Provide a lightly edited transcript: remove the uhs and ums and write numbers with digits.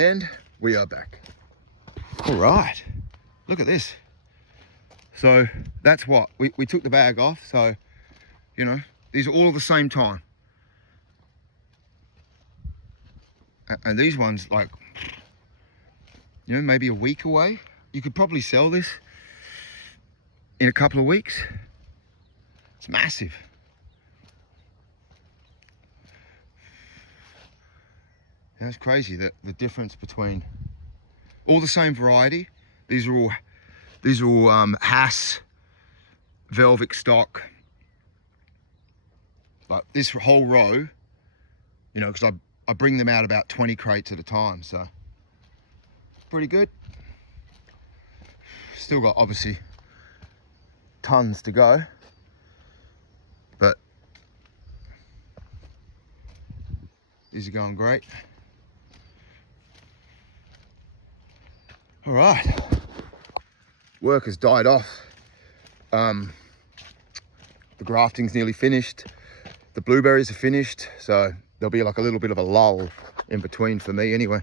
And we are back. All right, look at this. So that's what, we took the bag off, so, you know, these are all at the same time. And these ones, like, you know, maybe a week away. You could probably sell this in a couple of weeks. It's massive. That's crazy, that the difference between all the same variety. These are all Hass Velvic stock. Like this whole row, you know, because I bring them out about 20 crates at a time, so pretty good. Still got obviously tons to go, but these are going great. All right, work has died off. The grafting's nearly finished. The blueberries are finished, so there'll be like a little bit of a lull in between for me anyway.